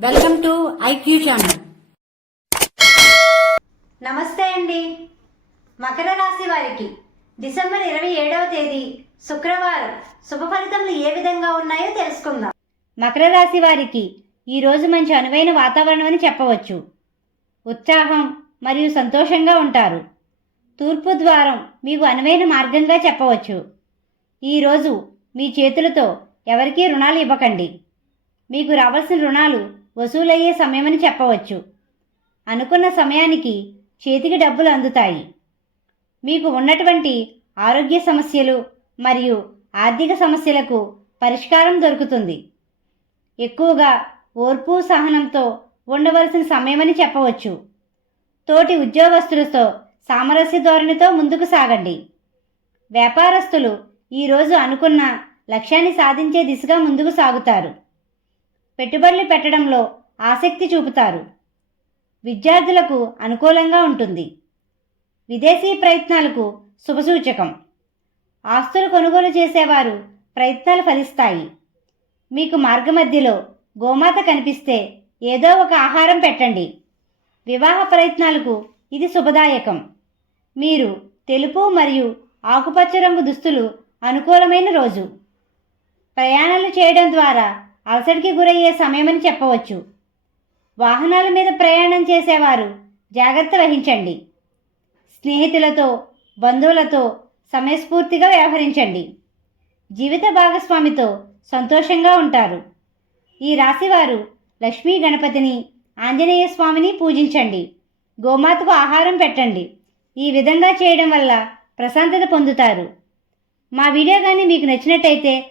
Welcome to IQ channel. నమస్తే అండి. మకర రాశి వారికి డిసెంబర్ ఇరవై ఏడవ తేదీ శుక్రవారం శుభ ఫలితములు ఏ విధంగా ఉన్నాయో తెలుసుకుందాం. మకర రాశి వారికి ఈరోజు మంచి అనువైన వాతావరణం అని చెప్పవచ్చు. ఉత్సాహం మరియు సంతోషంగా ఉంటారు. తూర్పు ద్వారం మీకు అనువైన మార్గంగా చెప్పవచ్చు. ఈరోజు మీ చేతులతో ఎవరికీ రుణాలు ఇవ్వకండి. మీకు రావాల్సిన రుణాలు వసూలయ్యే సమయమని చెప్పవచ్చు. అనుకున్న సమయానికి చేతికి డబ్బులు అందుతాయి. మీకు ఉన్నటువంటి ఆరోగ్య సమస్యలు మరియు ఆర్థిక సమస్యలకు పరిష్కారం దొరుకుతుంది. ఎక్కువగా ఓర్పు సహనంతో ఉండవలసిన సమయమని చెప్పవచ్చు. తోటి ఉద్యోగస్తులతో సామరస్య ధోరణితో ముందుకు సాగండి. వ్యాపారస్తులు ఈరోజు అనుకున్న లక్ష్యాన్ని సాధించే దిశగా ముందుకు సాగుతారు. పెట్టుబడులు పెట్టడంలో ఆసక్తి చూపుతారు. విద్యార్థులకు అనుకూలంగా ఉంటుంది. విదేశీ ప్రయత్నాలకు శుభసూచకం. ఆస్తులు కొనుగోలు చేసేవారు ప్రయత్నాలు ఫలిస్తాయి. మీకు మార్గమధ్యలో గోమాత కనిపిస్తే ఏదో ఒక ఆహారం పెట్టండి. వివాహ ప్రయత్నాలకు ఇది శుభదాయకం. మీరు తెలుపు మరియు ఆకుపచ్చ రంగు దుస్తులు అనుకూలమైన రోజు. ప్రయాణాలు చేయడం ద్వారా అలసడికి గురయ్యే సమయమని చెప్పవచ్చు. వాహనాల మీద ప్రయాణం చేసేవారు జాగ్రత్త వహించండి. స్నేహితులతో బంధువులతో సమయస్ఫూర్తిగా వ్యవహరించండి. జీవిత భాగస్వామితో సంతోషంగా ఉంటారు. ఈ రాశివారు లక్ష్మీ గణపతిని ఆంజనేయ స్వామిని పూజించండి. గోమాతకు ఆహారం పెట్టండి. ఈ విధంగా చేయడం వల్ల ప్రశాంతత పొందుతారు. మా వీడియో కానీ మీకు నచ్చినట్టయితే